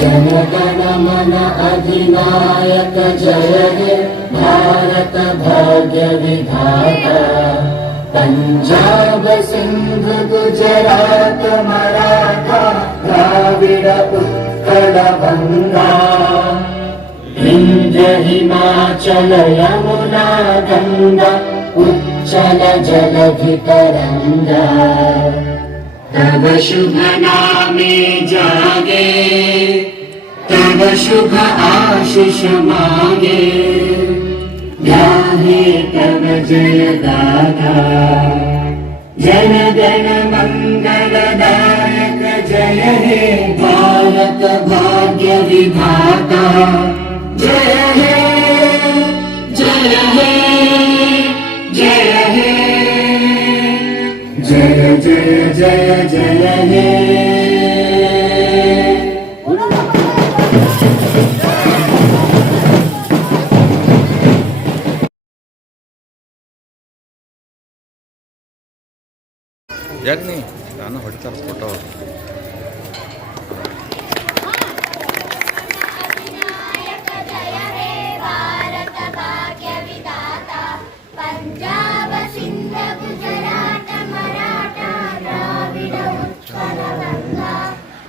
जनगण मन अधिनायक जय हे भारत भाग्य विधाता। पंजाब सिंध गुजरात मराठा द्राविड उत्कल गंगा। विंध्य हिमाचल यमुना गंगा उच्चल जलधि तरंगा। तव शुभ नामे जागे तव शुभ आशीष मांगे। ध्याहे तव जय गाथा जन गण मंगलदायक जय हे भारत भाग्य विधाता। जय हे जय हे जय हे जय जय जय जय हे। ಯಾಕೆ ನೀ ನಾನು ಹೊಡಿತಾರೆ ಫೋಟೋ पंजाब सिंध गुजरात मराठा द्राविड उत्कल गंगा।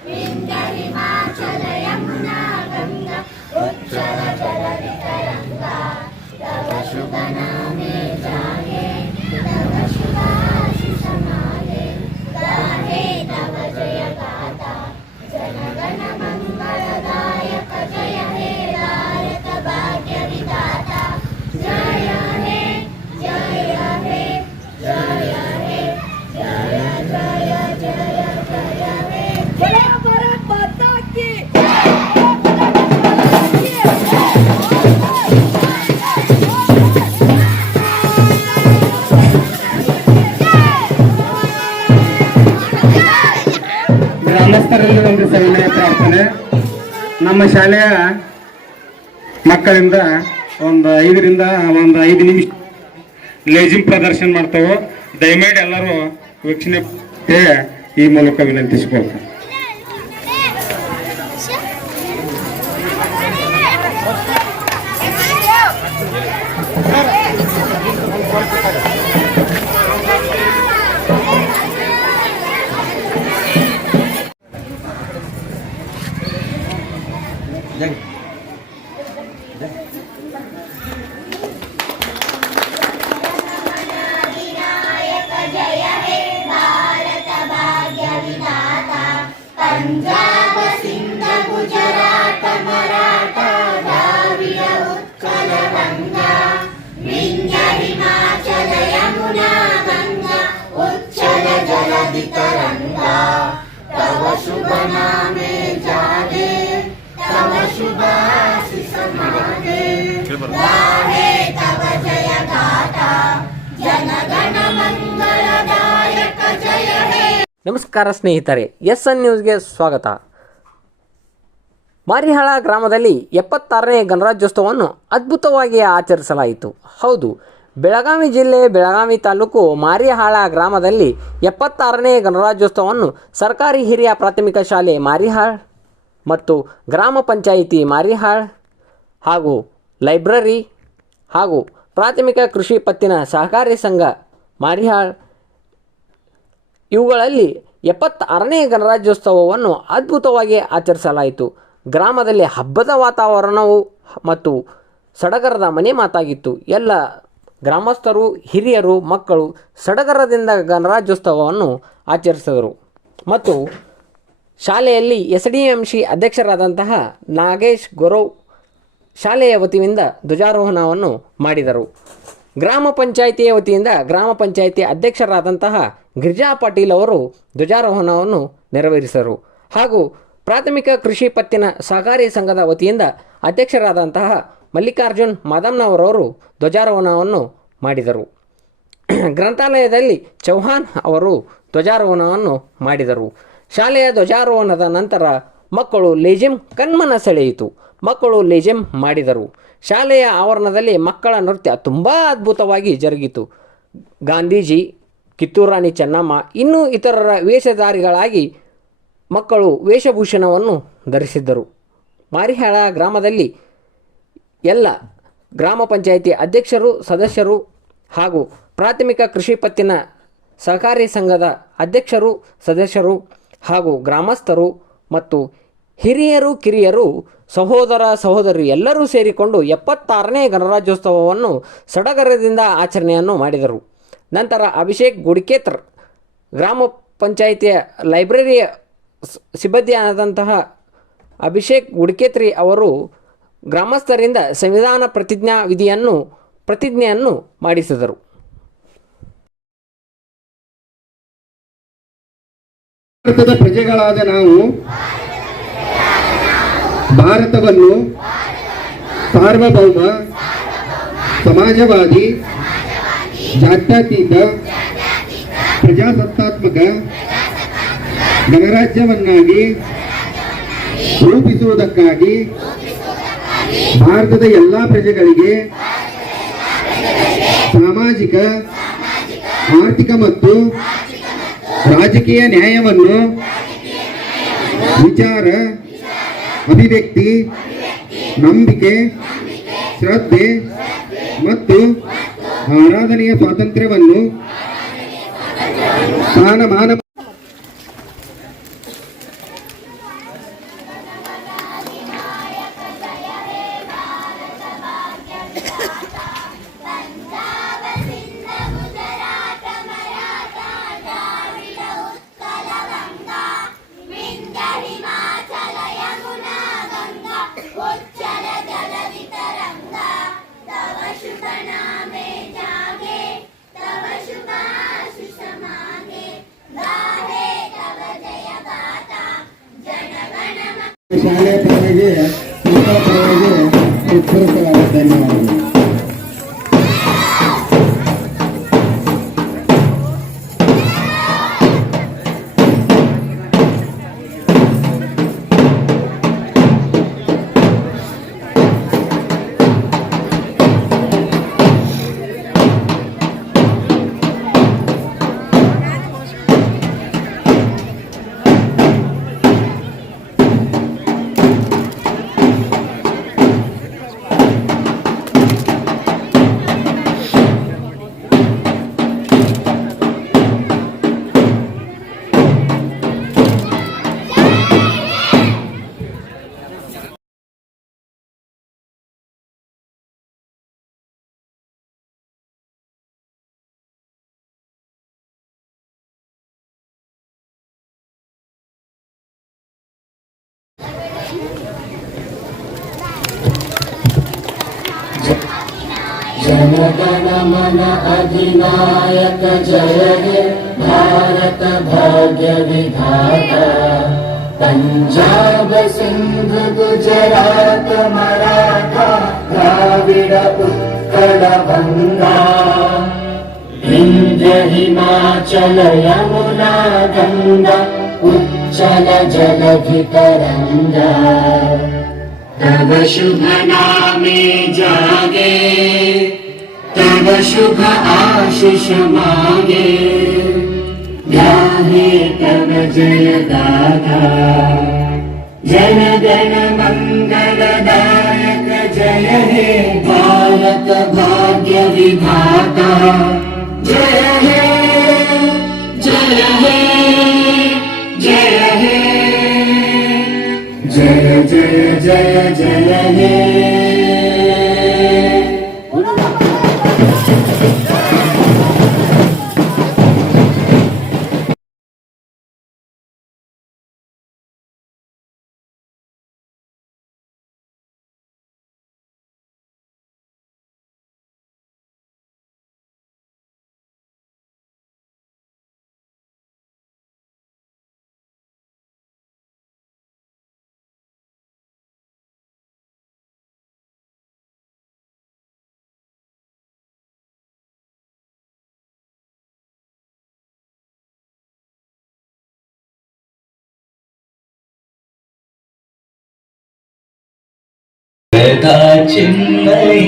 विंध्य हिमाचल यमुना गंगा उच्चल जलधि तरंगा। तव शुभ नामे जागे तव शुभ आशीष मागे। गाहे तव जय गाथा जनगण मंगलदायक जय हे भारत भाग्य विधाता। जय हे जय हे जय हे जय जय जय जय हे। जय भारत माता की ಗ್ರಾಮಸ್ಥರಲ್ಲಿ ಒಂದು ಸವಿನಯ ಪ್ರಾರ್ಥನೆ. ನಮ್ಮ ಶಾಲೆಯ ಮಕ್ಕಳಿಂದ ಒಂದು 5 ನಿಮಿಷ ಲೇಜಿಂಗ್ ಪ್ರದರ್ಶನ ಮಾಡ್ತಾವೆ. ದಯಮಾಡಿ ಎಲ್ಲರೂ ವೀಕ್ಷಣೆ ಈ ಮೂಲಕ ವಿನಂತಿಸಿಕೊಳ್ತಾರೆ. पंजाब सिंध गुजरात मराठा द्राविड उत्कल गंगा। विंध्य हिमाचल यमुना गंगा उच्चल जलधि तरंगा। तव शुभ नामे जागे तव शुभ आशीष मागे। गाहे तव जय गाथा जनगण मंगलदायक जय हे। ನಮಸ್ಕಾರ ಸ್ನೇಹಿತರೆ, SN ನ್ಯೂಸ್ಗೆ ಸ್ವಾಗತ. ಮಾರಿಹಾಳ ಗ್ರಾಮದಲ್ಲಿ 76ನೇ ಗಣರಾಜ್ಯೋತ್ಸವವನ್ನು ಅದ್ಭುತವಾಗಿ ಆಚರಿಸಲಾಯಿತು. ಹೌದು, ಬೆಳಗಾವಿ ಜಿಲ್ಲೆ ಬೆಳಗಾವಿ ತಾಲೂಕು ಮಾರಿಹಾಳ ಗ್ರಾಮದಲ್ಲಿ 76ನೇ ಗಣರಾಜ್ಯೋತ್ಸವವನ್ನು ಸರ್ಕಾರಿ ಹಿರಿಯ ಪ್ರಾಥಮಿಕ ಶಾಲೆ ಮಾರಿಹಾಳ್ ಮತ್ತು ಗ್ರಾಮ ಪಂಚಾಯಿತಿ ಮಾರಿಹಾಳ್ ಹಾಗೂ ಲೈಬ್ರರಿ ಹಾಗೂ ಪ್ರಾಥಮಿಕ ಕೃಷಿ ಪತ್ತಿನ ಸಹಕಾರಿ ಸಂಘ ಮಾರಿಹಾಳ್ ಇವುಗಳಲ್ಲಿ 76ನೇ ಗಣರಾಜ್ಯೋತ್ಸವವನ್ನು ಅದ್ಭುತವಾಗಿ ಆಚರಿಸಲಾಯಿತು. ಗ್ರಾಮದಲ್ಲಿ ಹಬ್ಬದ ವಾತಾವರಣವು ಮತ್ತು ಸಡಗರದ ಮನೆ ಮಾತಾಗಿತ್ತು. ಎಲ್ಲ ಗ್ರಾಮಸ್ಥರು, ಹಿರಿಯರು, ಮಕ್ಕಳು ಸಡಗರದಿಂದ ಗಣರಾಜ್ಯೋತ್ಸವವನ್ನು ಆಚರಿಸಿದರು. ಮತ್ತು ಶಾಲೆಯಲ್ಲಿ SDMC ಅಧ್ಯಕ್ಷರಾದಂತಹ ನಾಗೇಶ್ ಗೊರವ್ ಶಾಲೆಯ ವತಿಯಿಂದ ಧ್ವಜಾರೋಹಣವನ್ನು ಮಾಡಿದರು. ಗ್ರಾಮ ಪಂಚಾಯಿತಿಯ ವತಿಯಿಂದ ಗ್ರಾಮ ಪಂಚಾಯಿತಿ ಅಧ್ಯಕ್ಷರಾದಂತಹ ಗಿರಿಜಾ ಪಾಟೀಲ್ ಅವರು ಧ್ವಜಾರೋಹಣವನ್ನು ನೆರವೇರಿಸಿದರು. ಹಾಗೂ ಪ್ರಾಥಮಿಕ ಕೃಷಿ ಪತ್ತಿನ ಸಹಕಾರಿ ಸಂಘದ ವತಿಯಿಂದ ಅಧ್ಯಕ್ಷರಾದಂತಹ ಮಲ್ಲಿಕಾರ್ಜುನ್ ಮಾದಮ್ನವರವರು ಧ್ವಜಾರೋಹಣವನ್ನು ಮಾಡಿದರು. ಗ್ರಂಥಾಲಯದಲ್ಲಿ ಚೌಹಾನ್ ಅವರು ಧ್ವಜಾರೋಹಣವನ್ನು ಮಾಡಿದರು. ಶಾಲೆಯ ಧ್ವಜಾರೋಹಣದ ನಂತರ ಮಕ್ಕಳು ಲೇಜಿಮ್ ಕಣ್ಮನ ಸೆಳೆಯಿತು. ಮಕ್ಕಳು ಲೇಜಿಮ್ ಮಾಡಿದರು. ಶಾಲೆಯ ಆವರಣದಲ್ಲಿ ಮಕ್ಕಳ ನೃತ್ಯ ತುಂಬ ಅದ್ಭುತವಾಗಿ ಜರುಗಿತು. ಗಾಂಧೀಜಿ, ಕಿತ್ತೂರು ರಾಣಿ ಚೆನ್ನಮ್ಮ ಇನ್ನೂ ಇತರರ ವೇಷಧಾರಿಗಳಾಗಿ ಮಕ್ಕಳು ವೇಷಭೂಷಣವನ್ನು ಧರಿಸಿದ್ದರು. ಮಾರಿಹಾಳ ಗ್ರಾಮದಲ್ಲಿ ಎಲ್ಲ ಗ್ರಾಮ ಪಂಚಾಯಿತಿ ಅಧ್ಯಕ್ಷರು, ಸದಸ್ಯರು ಹಾಗೂ ಪ್ರಾಥಮಿಕ ಕೃಷಿ ಪತ್ತಿನ ಸಹಕಾರಿ ಸಂಘದ ಅಧ್ಯಕ್ಷರು, ಸದಸ್ಯರು ಹಾಗೂ ಗ್ರಾಮಸ್ಥರು ಮತ್ತು ಹಿರಿಯರು, ಕಿರಿಯರು, ಸಹೋದರ ಸಹೋದರಿ ಎಲ್ಲರೂ ಸೇರಿಕೊಂಡು 76ನೇ ಗಣರಾಜ್ಯೋತ್ಸವವನ್ನು ಸಡಗರದಿಂದ ಆಚರಣೆಯನ್ನು ಮಾಡಿದರು. ನಂತರ ಅಭಿಷೇಕ್ ಗುಡಿಕೇತ್ರ ಗ್ರಾಮ ಪಂಚಾಯಿತಿಯ ಲೈಬ್ರರಿಯ ಸಿಬ್ಬಂದಿಯಾದಂತಹ ಅಭಿಷೇಕ್ ಗುಡಿಕೇತ್ರಿ ಅವರು ಗ್ರಾಮಸ್ಥರಿಂದ ಸಂವಿಧಾನ ಪ್ರತಿಜ್ಞೆಯನ್ನು ಮಾಡಿಸಿದರು. ಭಾರತದ ಪ್ರಜೆಗಳಾದ ನಾವು ಭಾರತವನ್ನು ಸಾರ್ವಭೌಮ, ಸಮಾಜವಾದಿ, ಜಾತ್ಯತೀತ, ಪ್ರಜಾಸತ್ತಾತ್ಮಕ ಗಣರಾಜ್ಯವನ್ನಾಗಿ ರೂಪಿಸುವುದಕ್ಕಾಗಿ ಭಾರತದ ಎಲ್ಲ ಪ್ರಜೆಗಳಿಗೆ ಸಾಮಾಜಿಕ, ಆರ್ಥಿಕ ಮತ್ತು ರಾಜಕೀಯ ನ್ಯಾಯವನ್ನು ವಿಚಾರ, ಅಭಿವ್ಯಕ್ತಿ, ನಂಬಿಕೆ, ಶ್ರದ್ಧೆ ಮತ್ತು ಆರಾಧನೆಯ ಸ್ವಾತಂತ್ರ್ಯವನ್ನು ಸ್ಥಾನಮಾನ ಶಾಲೆಯ ಪರವಾಗಿ ಸಂಸ್ಥೆಯ ಪರವಾಗಿ ಹೃತ್ಪೂರ್ವಕವಾದ ಧನ್ಯವಾದಗಳು. जनगण मन अधिनायक जय हे भारत भाग्य विधाता पंजाब सिंध गुजरात मराठा द्राविड उत्कल गंगा विंध्य हिमाचल यमुना गंगा उच्चल जलधि तरंगा तब शुभ नामे जागे तब शुभ आशीष मांगे गाहे तब जय गाथा जन गण मंगलदायक जय हे भारत भाग्य विधाता जय हे जय हे जय हे जय जय जय जय हे सदा चिन्मयी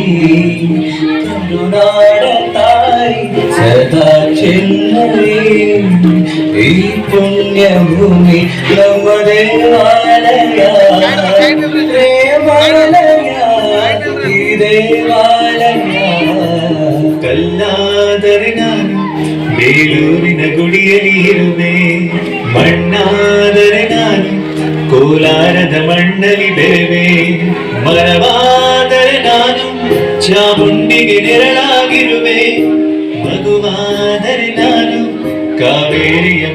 करुणारताई सदा चिन्मयी पुण्य भूमि नव देवालया ದೇವಾಲಯ. ಕಲ್ಲಾದರೆ ನಾನು ಬೇಲೂರಿನ ಗುಡಿಯಲ್ಲಿ ಇರುವೆ, ಮಣ್ಣಾದರೆ ನಾನು ಕೋಲಾರದ ಮಣ್ಣಲ್ಲಿ ಬೆರೆವೆ, ಮರವಾದರೆ ನಾನು ಚಾಮುಂಡಿಗೆ ನೆರಳಾಗಿರುವೆ, ಮಗುವಾದರೆ ನಾನು ಕಾವೇರಿಯ